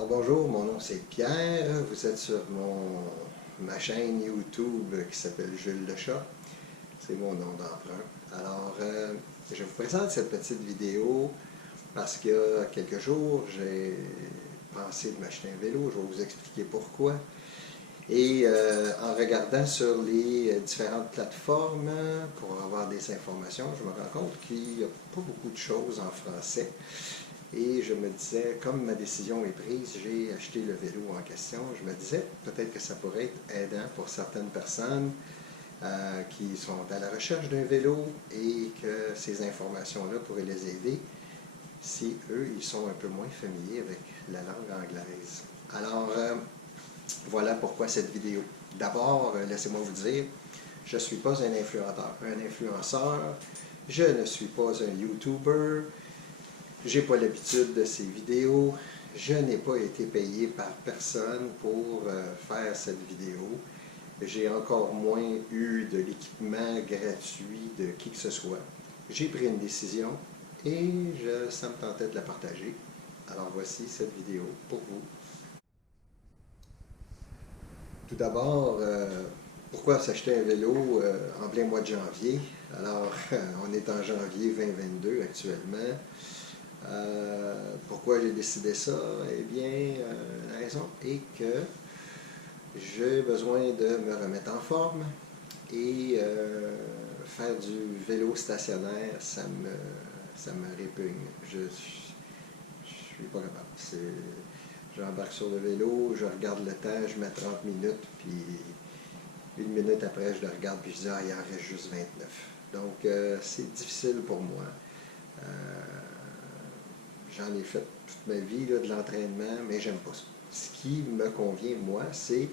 Alors bonjour, mon nom c'est Pierre, vous êtes sur ma chaîne YouTube qui s'appelle Jules le Chat, c'est mon nom d'emprunt. Alors je vous présente cette petite vidéo parce qu'il y a quelques jours j'ai pensé de m'acheter un vélo, je vais vous expliquer pourquoi. Et en regardant sur les différentes plateformes pour avoir des informations, je me rends compte qu'il n'y a pas beaucoup de choses en français. Et je me disais, comme ma décision est prise, j'ai acheté le vélo en question, je me disais peut-être que ça pourrait être aidant pour certaines personnes qui sont à la recherche d'un vélo et que ces informations-là pourraient les aider si eux, ils sont un peu moins familiers avec la langue anglaise. Alors, voilà pourquoi cette vidéo. D'abord, laissez-moi vous dire, je ne suis pas un influenceur, je ne suis pas un YouTuber, j'ai pas l'habitude de ces vidéos, je n'ai pas été payé par personne pour faire cette vidéo. J'ai encore moins eu de l'équipement gratuit de qui que ce soit. J'ai pris une décision et ça me tentait de la partager. Alors voici cette vidéo pour vous. Tout d'abord, pourquoi s'acheter un vélo en plein mois de janvier? Alors, on est en janvier 2022 actuellement. Pourquoi j'ai décidé ça? Eh bien, la raison est que j'ai besoin de me remettre en forme et faire du vélo stationnaire, ça me répugne. Je suis pas capable. J'embarque sur le vélo, je regarde le temps, je mets 30 minutes, puis une minute après, je le regarde, puis je dis, ah, il en reste juste 29. Donc, c'est difficile pour moi. J'en ai fait toute ma vie, là, de l'entraînement, mais j'aime pas ça. Ce qui me convient, moi, c'est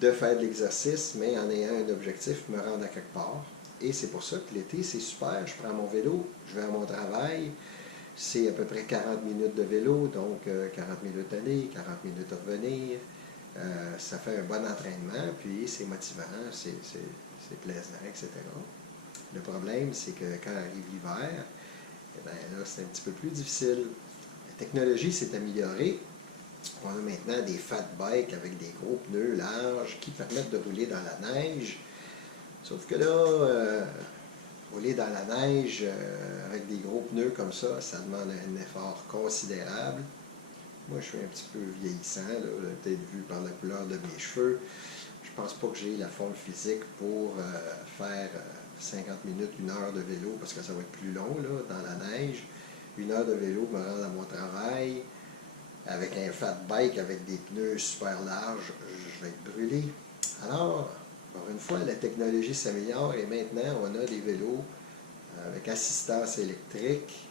de faire de l'exercice, mais en ayant un objectif, me rendre à quelque part. Et c'est pour ça que l'été, c'est super. Je prends mon vélo, je vais à mon travail. C'est à peu près 40 minutes de vélo, donc 40 minutes aller, 40 minutes à revenir. Ça fait un bon entraînement, puis c'est motivant, c'est plaisant, etc. Le problème, c'est que quand arrive l'hiver, eh bien là, c'est un petit peu plus difficile. La technologie s'est améliorée. On a maintenant des fat bikes avec des gros pneus larges qui permettent de rouler dans la neige. Sauf que là, rouler dans la neige avec des gros pneus comme ça demande un effort considérable. Moi, je suis un petit peu vieillissant, peut-être vu par la couleur de mes cheveux. Je pense pas que j'ai la forme physique pour faire 50 minutes, 1 heure de vélo, parce que ça va être plus long là, dans la neige. 1 heure de vélo me rendre à mon travail, avec un fat bike, avec des pneus super larges, je vais être brûlé. Alors, encore une fois, la technologie s'améliore et maintenant, on a des vélos avec assistance électrique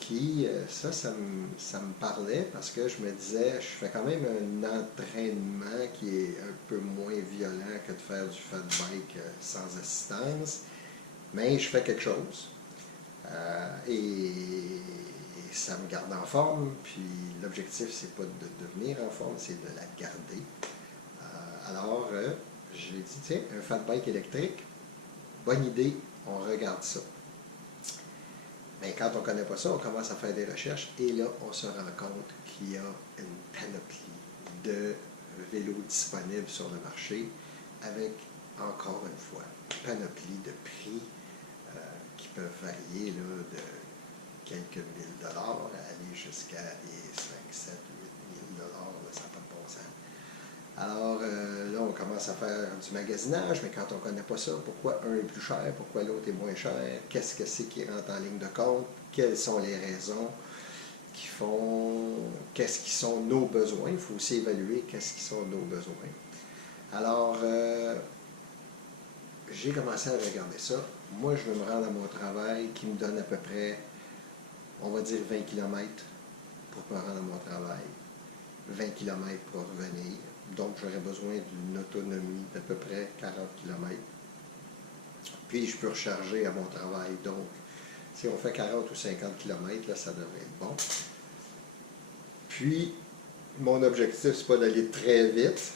qui, ça me parlait parce que je me disais, je fais quand même un entraînement qui est un peu moins violent que de faire du fat bike sans assistance, mais je fais quelque chose. Et ça me garde en forme, puis l'objectif, c'est pas de devenir en forme, c'est de la garder. Alors, j'ai dit, tiens, un fat bike électrique, bonne idée, on regarde ça. Mais quand on ne connaît pas ça, on commence à faire des recherches et là, on se rend compte qu'il y a une panoplie de vélos disponibles sur le marché avec, encore une fois, une panoplie de prix qui peuvent varier là, de quelques mille dollars à aller jusqu'à des 5, 7, 8 000 dollars, ça n'a pas de bon sens. Alors là, on commence à faire du magasinage, mais quand on ne connaît pas ça, pourquoi un est plus cher, pourquoi l'autre est moins cher, qu'est-ce que c'est qui rentre en ligne de compte, quelles sont les raisons qui font, qu'est-ce qui sont nos besoins, il faut aussi évaluer qu'est-ce qui sont nos besoins. Alors, j'ai commencé à regarder ça. Moi, je veux me rendre à mon travail qui me donne à peu près, on va dire 20 km pour me rendre à mon travail, 20 km pour revenir. Donc, j'aurais besoin d'une autonomie d'à peu près 40 km. Puis, je peux recharger à mon travail. Donc, si on fait 40 ou 50 km, là, ça devrait être bon. Puis, mon objectif, c'est pas d'aller très vite.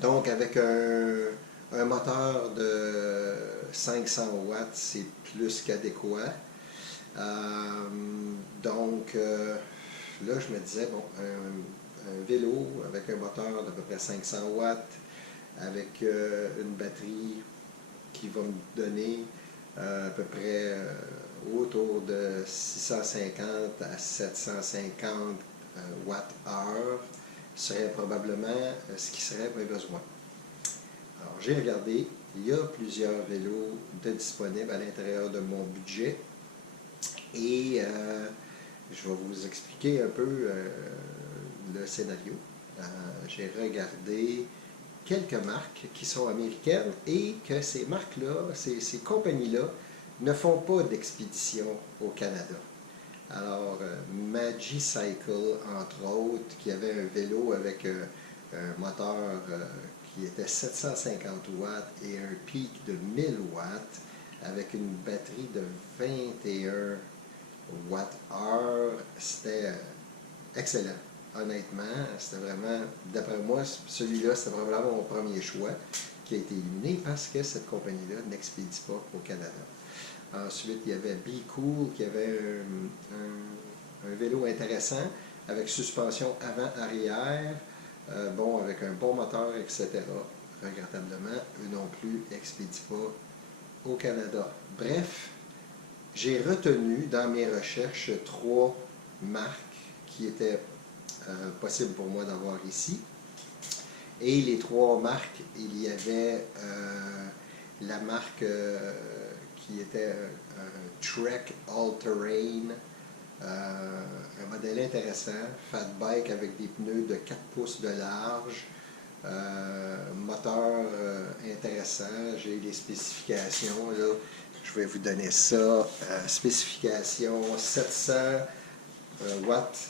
Donc, avec un moteur de 500 watts, c'est plus qu'adéquat. Donc, là, je me disais, bon, un vélo avec un moteur d'à peu près 500 watts, avec une batterie qui va me donner à peu près autour de 650 à 750 watts-heure serait probablement ce qui serait mes besoins. Alors, j'ai regardé, il y a plusieurs vélos de disponibles à l'intérieur de mon budget et je vais vous expliquer un peu le scénario. J'ai regardé quelques marques qui sont américaines et que ces marques-là, ces compagnies-là, ne font pas d'expédition au Canada. Alors, Magicycle, entre autres, qui avait un vélo avec un moteur qui était 750 watts et un pic de 1000 watts, avec une batterie de 21 watts-heure, c'était excellent. Honnêtement, c'était vraiment, d'après moi, celui-là, c'était vraiment mon premier choix qui a été éliminé parce que cette compagnie-là n'expédie pas au Canada. Ensuite, il y avait Be Cool qui avait un vélo intéressant avec suspension avant-arrière, bon, avec un bon moteur, etc. Regrettablement, eux non plus n'expédient pas au Canada. Bref, j'ai retenu dans mes recherches 3 marques qui étaient possibles pour moi d'avoir ici. Et les 3 marques, il y avait la marque qui était un Trek All-Terrain, un modèle intéressant, fat bike avec des pneus de 4 pouces de large, moteur intéressant, j'ai les spécifications, là, je vais vous donner ça, spécification 700 watts,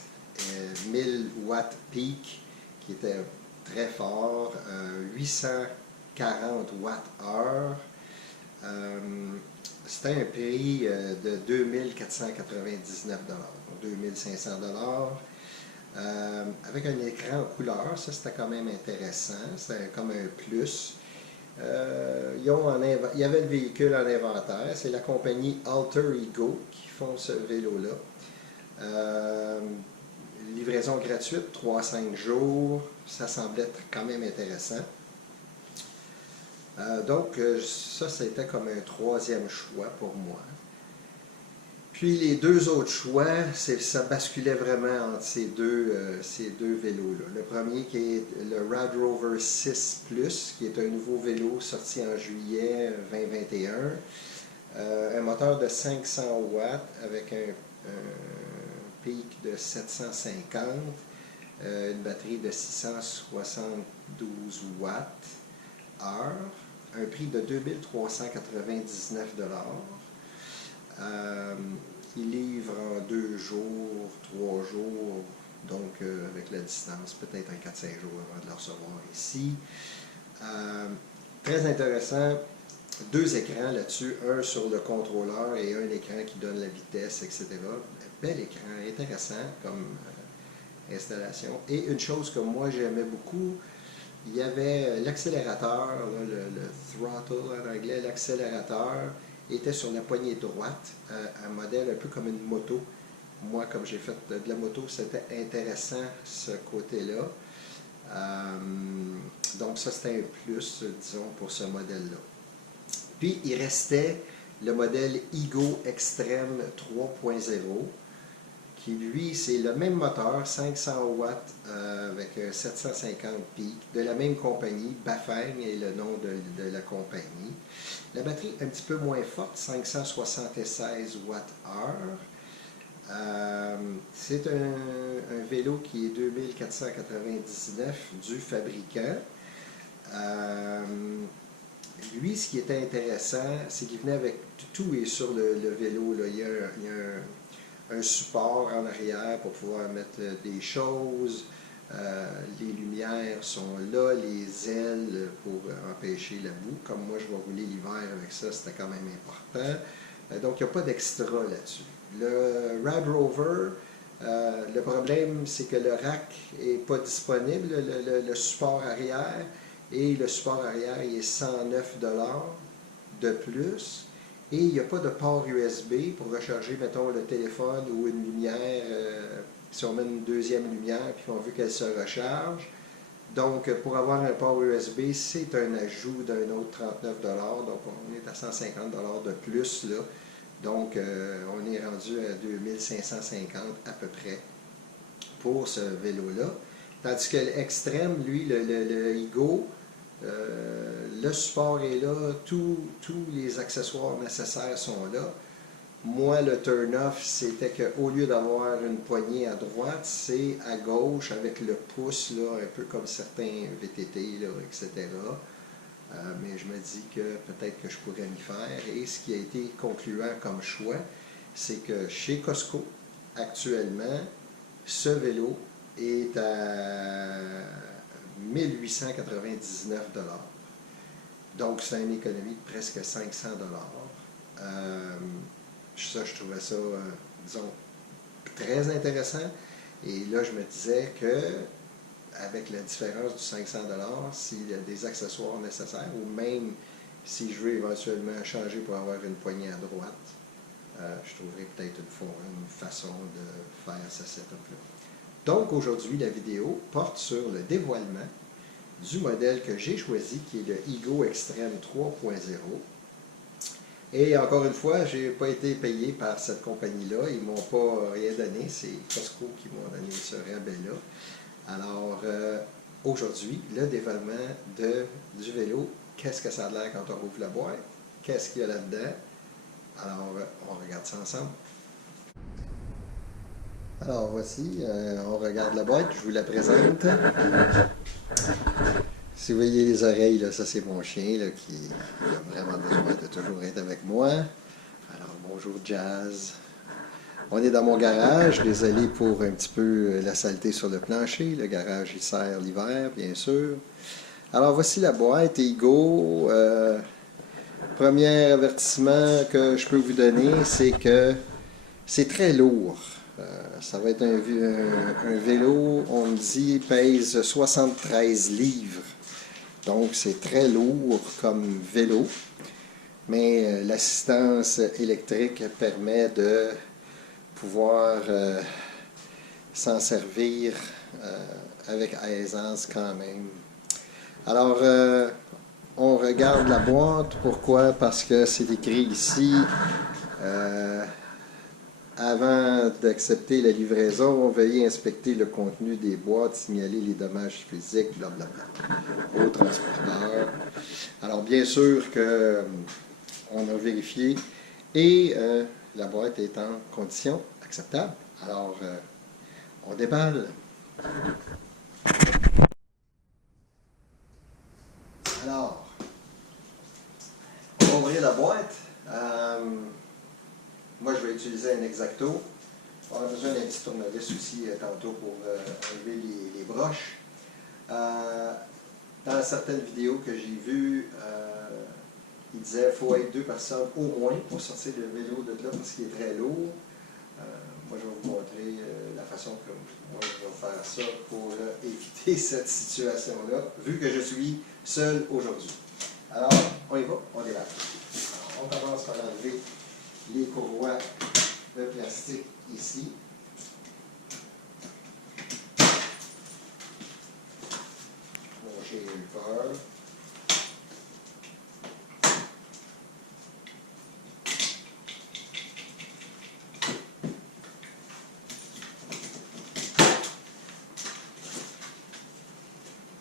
1000 watts peak, qui était très fort, 840 watts-heure. C'était un prix de 2499 $, donc 2500 $. Avec un écran en couleur, ça c'était quand même intéressant, c'était comme un plus. Il y avait le véhicule en inventaire, c'est la compagnie Alter Ego qui font ce vélo-là. Livraison gratuite, 3-5 jours, ça semblait être quand même intéressant. Donc, ça, c'était comme un 3e choix pour moi. Puis, les 2 autres choix, ça basculait vraiment entre ces deux vélos-là. Le premier qui est le Rad Rover 6 Plus, qui est un nouveau vélo sorti en juillet 2021. Un moteur de 500 watts avec un pic de 750, une batterie de 672 watts-heure. Un prix de 2399 $. Il livre en 2 jours, 3 jours, donc avec la distance, peut-être en 4-5 jours avant de le recevoir ici. Très intéressant, 2 écrans là-dessus, un sur le contrôleur et un écran qui donne la vitesse, etc. Bel écran, intéressant comme installation. Et une chose que moi j'aimais beaucoup, il y avait l'accélérateur, le throttle en anglais, l'accélérateur était sur la poignée droite, un modèle un peu comme une moto. Moi, comme j'ai fait de la moto, c'était intéressant ce côté-là. Donc ça, c'était un plus, disons, pour ce modèle-là. Puis, il restait le modèle Ego Extreme 3.0, qui lui, c'est le même moteur, 500 watts avec 750 pics, de la même compagnie, Bafang est le nom de la compagnie. La batterie un petit peu moins forte, 576 watts-heure. C'est un vélo qui est 2499 du fabricant. Lui, ce qui était intéressant, c'est qu'il venait avec tout est sur le vélo. Là. Il y a un support en arrière pour pouvoir mettre des choses. Les lumières sont là, les ailes pour empêcher la boue. Comme moi, je vais rouler l'hiver avec ça, c'était quand même important. Donc, il n'y a pas d'extra là-dessus. Le Rad Rover, le problème, c'est que le rack n'est pas disponible, le support arrière. Et le support arrière, il est 109 $ de plus. Et il n'y a pas de port USB pour recharger, mettons, le téléphone ou une lumière si on met une deuxième lumière, puis on veut qu'elle se recharge. Donc, pour avoir un port USB, c'est un ajout d'un autre 39 $. Donc, on est à 150 $ de plus, là. Donc, on est rendu à 2550 à peu près pour ce vélo-là. Tandis que l'extrême, lui, le Igo, le support est là, tous les accessoires nécessaires sont là. Moi, le turn-off, c'était qu'au lieu d'avoir une poignée à droite, c'est à gauche avec le pouce, là, un peu comme certains VTT, là, etc. Mais je me dis que peut-être que je pourrais m'y faire. Et ce qui a été concluant comme choix, c'est que chez Costco, actuellement, ce vélo est à 1899 $. Donc, c'est une économie de presque 500 $. Ça, je trouvais ça, disons, très intéressant. Et là, je me disais que, avec la différence du 500 $, s'il y a des accessoires nécessaires, ou même si je veux éventuellement changer pour avoir une poignée à droite, je trouverais peut-être une façon de faire ce setup-là. Donc, aujourd'hui, la vidéo porte sur le dévoilement du modèle que j'ai choisi, qui est le Igo Extreme 3.0. Et encore une fois, je n'ai pas été payé par cette compagnie-là. Ils ne m'ont pas rien donné. C'est Costco qui m'ont donné ce rabais-là. Alors, aujourd'hui, le dévoilement du vélo, qu'est-ce que ça a l'air quand on ouvre la boîte? Qu'est-ce qu'il y a là-dedans? Alors, on regarde ça ensemble. Alors, voici, on regarde la boîte, je vous la présente. Si vous voyez les oreilles, là, ça c'est mon chien là, qui a vraiment besoin de toujours être avec moi. Alors, bonjour Jazz. On est dans mon garage, désolé pour un petit peu la saleté sur le plancher. Le garage, il sert l'hiver, bien sûr. Alors, voici la boîte Igo. Premier avertissement que je peux vous donner, c'est que c'est très lourd. Ça va être un vélo, on me dit, pèse 73 livres. Donc, c'est très lourd comme vélo. Mais l'assistance électrique permet de pouvoir s'en servir avec aisance quand même. Alors, on regarde la boîte. Pourquoi? Parce que c'est écrit ici, avant d'accepter la livraison, veuillez inspecter le contenu des boîtes, signaler les dommages physiques, blablabla, au transporteur. Alors, bien sûr que on a vérifié et la boîte est en condition acceptable. Alors, on déballe. Alors, on va ouvrir la boîte. Moi, je vais utiliser un X-Acto. On a besoin d'un petit tournevis aussi tantôt pour enlever les broches. Dans certaines vidéos que j'ai vues, il disait qu'il faut être 2 personnes au moins pour sortir le vélo de là parce qu'il est très lourd. Moi, je vais vous montrer la façon que moi je vais faire ça pour éviter cette situation-là, vu que je suis seul aujourd'hui. Alors, on y va, on démarre. On commence par enlever les courroies de plastique ici. Bon, j'ai eu peur.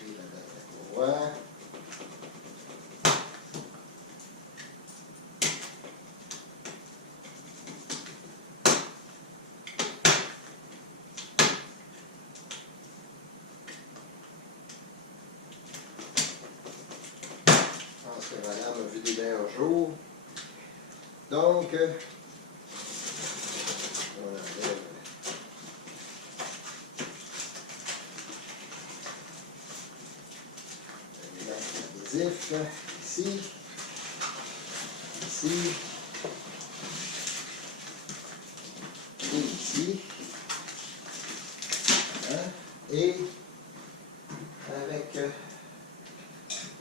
Et la dernière courroie. Madame a vu des meilleurs jours. Donc, on enlève l'adhésif ici, ici et ici. Et avec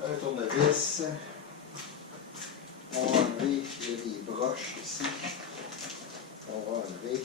un tournevis, on va enlever les broches ici. On va enlever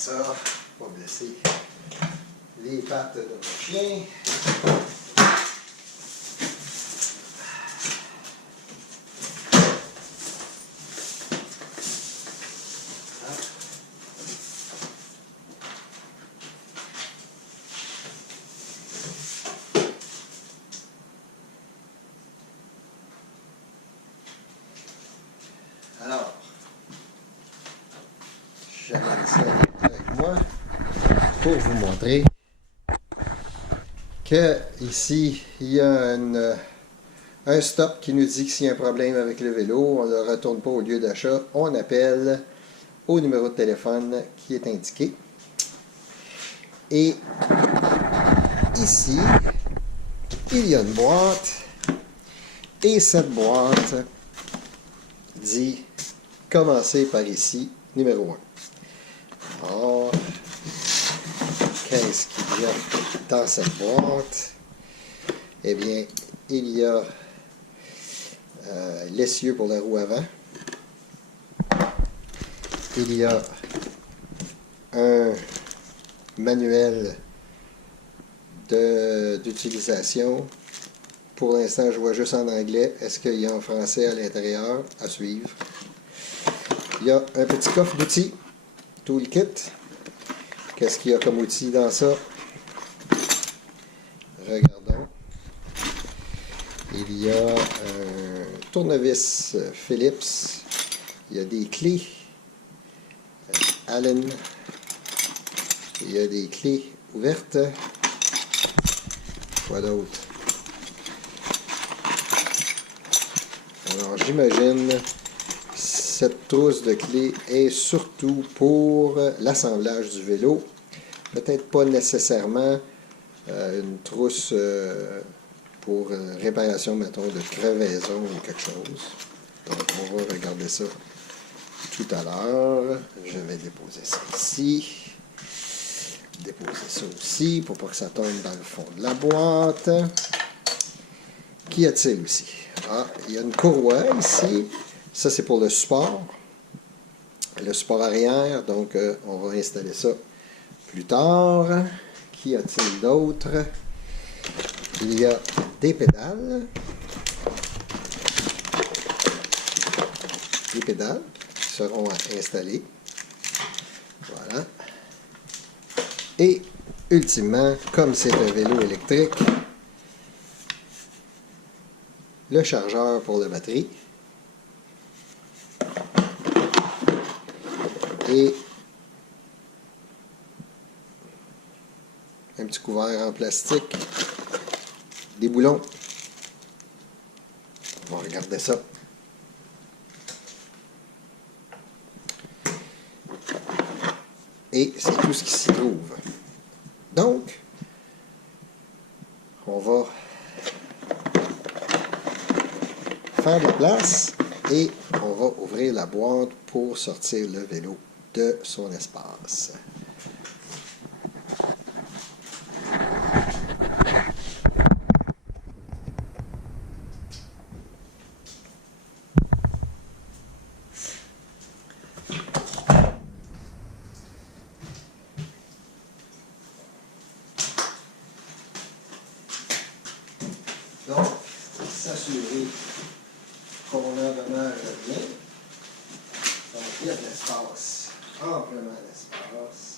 ça, pas blesser les pattes de mon chien. Alors, j'amène ça avec moi pour vous montrer que ici il y a un stop qui nous dit que s'il y a un problème avec le vélo, on ne retourne pas au lieu d'achat, on appelle au numéro de téléphone qui est indiqué. Et ici, il y a une boîte et cette boîte dit commencer par ici, numéro 1. Alors, qu'est-ce qu'il y a dans cette boîte? Eh bien, il y a l'essieu pour la roue avant. Il y a un manuel d'utilisation. Pour l'instant, je vois juste en anglais. Est-ce qu'il y a en français à l'intérieur? À suivre. Il y a un petit coffre d'outils, toolkit. Qu'est-ce qu'il y a comme outil dans ça? Regardons. Il y a un tournevis Phillips. Il y a des clés Allen. Il y a des clés ouvertes. Quoi d'autre? Alors, j'imagine cette trousse de clés est surtout pour l'assemblage du vélo. Peut-être pas nécessairement une trousse pour réparation, mettons, de crevaison ou quelque chose. Donc, on va regarder ça tout à l'heure. Je vais déposer ça ici. Déposer ça aussi pour pas que ça tombe dans le fond de la boîte. Qu'y a-t-il aussi? Ah, il y a une courroie ici. Ça, c'est pour le support. Le support arrière. Donc, on va installer ça plus tard. Qu'y a-t-il d'autre? Il y a des pédales. Des pédales qui seront à installer. Voilà. Et, ultimement, comme c'est un vélo électrique, le chargeur pour la batterie. Et un petit couvert en plastique, des boulons. On va regarder ça. Et c'est tout ce qui s'y trouve. Donc, on va faire de la place et on va ouvrir la boîte pour sortir le vélo de son espace. Donc, s'assurer qu'on endommage bien. Donc, il y a de l'espace, amplement d'espace.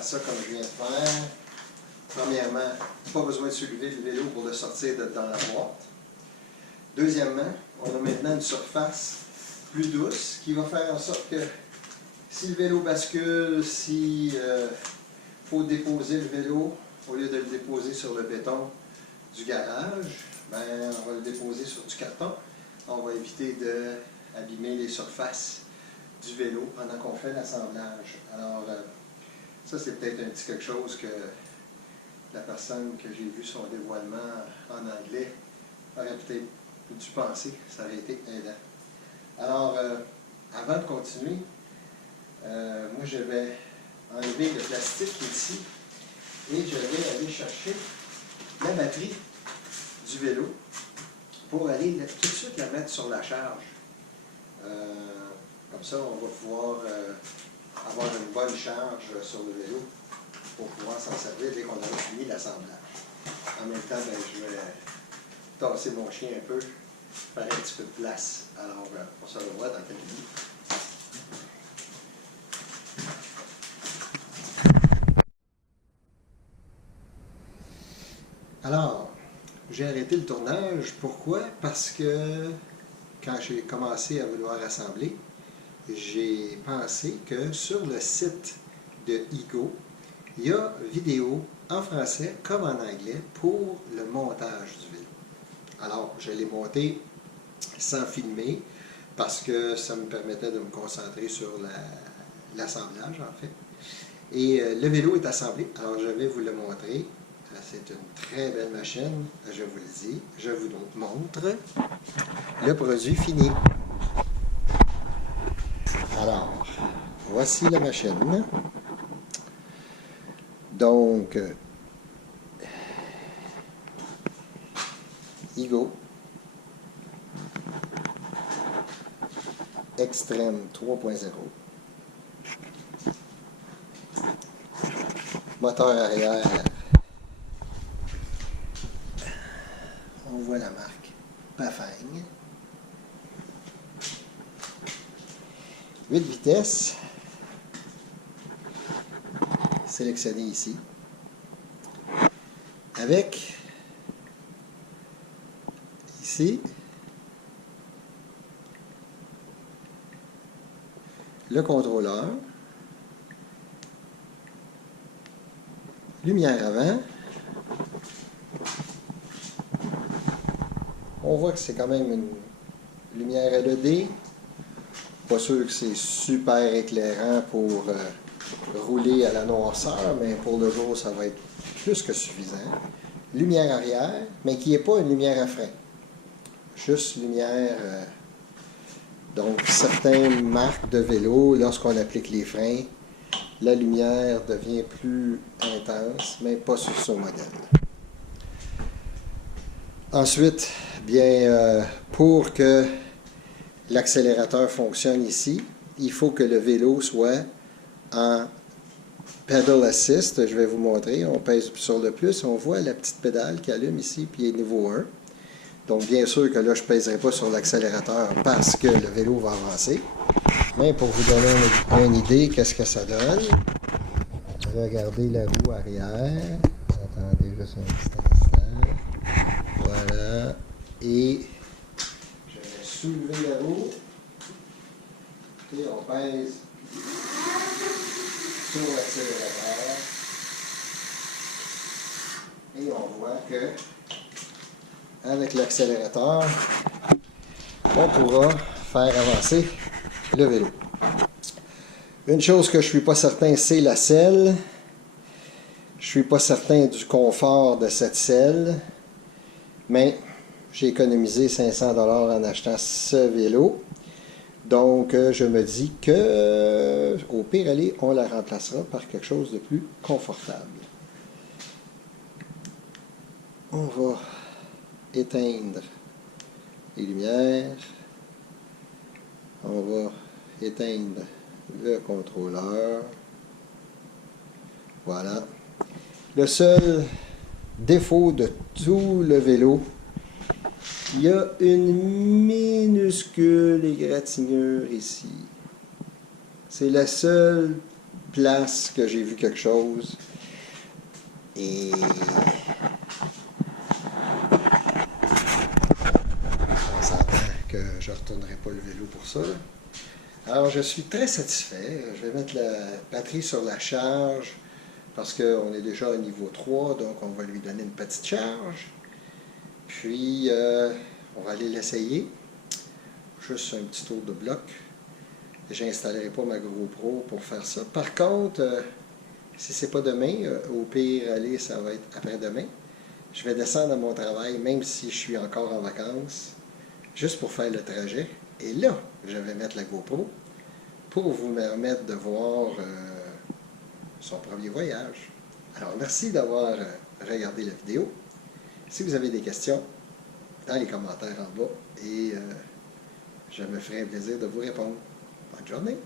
faire ça comme je viens de faire. Premièrement, pas besoin de soulever le vélo pour le sortir dans la boîte. Deuxièmement, on a maintenant une surface plus douce qui va faire en sorte que si le vélo bascule, si faut déposer le vélo, au lieu de le déposer sur le béton du garage, ben, on va le déposer sur du carton. On va éviter d'abîmer les surfaces du vélo pendant qu'on fait l'assemblage. Alors, ça c'est peut-être un petit quelque chose que la personne que j'ai vu son dévoilement en anglais aurait peut-être dû penser, ça aurait été aidant. Alors, avant de continuer, moi je vais enlever le plastique qui est ici et je vais aller chercher la batterie du vélo pour aller tout de suite la mettre sur la charge. Comme ça, on va pouvoir avoir une bonne charge sur le vélo pour pouvoir s'en servir dès qu'on aura fini l'assemblage. En même temps, ben, je vais tasser mon chien un peu, faire un petit peu de place. Alors, on se revoit dans quelques minutes. Alors, j'ai arrêté le tournage. Pourquoi? Parce que quand j'ai commencé à vouloir assembler, j'ai pensé que sur le site de Ego, il y a vidéo en français comme en anglais pour le montage du vélo. Alors, je l'ai monté sans filmer parce que ça me permettait de me concentrer sur l'assemblage en fait. Et le vélo est assemblé, alors je vais vous le montrer. C'est une très belle machine, je vous le dis. Je vous montre le produit fini. Alors, voici la machine. Donc, Ego Extreme 3.0. Moteur arrière. On voit la marque Bafang. 8 vitesses. Sélectionné ici. Avec ici le contrôleur. Lumière avant. On voit que c'est quand même une lumière LED. Pas sûr que c'est super éclairant pour rouler à la noirceur, mais pour le jour, ça va être plus que suffisant. Lumière arrière, mais qui n'est pas une lumière à frein. Juste lumière. Donc, certaines marques de vélos, lorsqu'on applique les freins, la lumière devient plus intense, mais pas sur ce modèle. Ensuite, bien, pour que l'accélérateur fonctionne ici, il faut que le vélo soit en pedal assist. Je vais vous montrer. On pèse sur le plus. On voit la petite pédale qui allume ici, puis il est niveau 1. Donc, bien sûr que là, je ne pèserai pas sur l'accélérateur parce que le vélo va avancer. Mais pour vous donner une idée, qu'est-ce que ça donne? Regardez la roue arrière. Attendez juste un petit instant. Voilà. Et je vais soulever la roue. Et on pèse sur l'accélérateur. Et on voit que avec l'accélérateur, on pourra faire avancer le vélo. Une chose que je ne suis pas certain, c'est la selle. Je ne suis pas certain du confort de cette selle, mais j'ai économisé 500 $ en achetant ce vélo. Donc, je me dis que, au pire, allez, on la remplacera par quelque chose de plus confortable. On va éteindre les lumières. On va éteindre le contrôleur. Voilà. Le seul défaut de tout le vélo, il y a une minuscule égratignure ici. C'est la seule place que j'ai vu quelque chose. Et on s'entend que je ne retournerai pas le vélo pour ça. Alors, je suis très satisfait. Je vais mettre la batterie sur la charge parce qu'on est déjà au niveau 3, donc on va lui donner une petite charge. Puis, on va aller l'essayer. Juste un petit tour de bloc. Je n'installerai pas ma GoPro pour faire ça. Par contre, si ce n'est pas demain, au pire, aller, ça va être après-demain. Je vais descendre à mon travail, même si je suis encore en vacances, juste pour faire le trajet. Et là, je vais mettre la GoPro pour vous permettre de voir son premier voyage. Alors, merci d'avoir regardé la vidéo. Si vous avez des questions, dans les commentaires en bas, et je me ferai un plaisir de vous répondre. Bonne journée!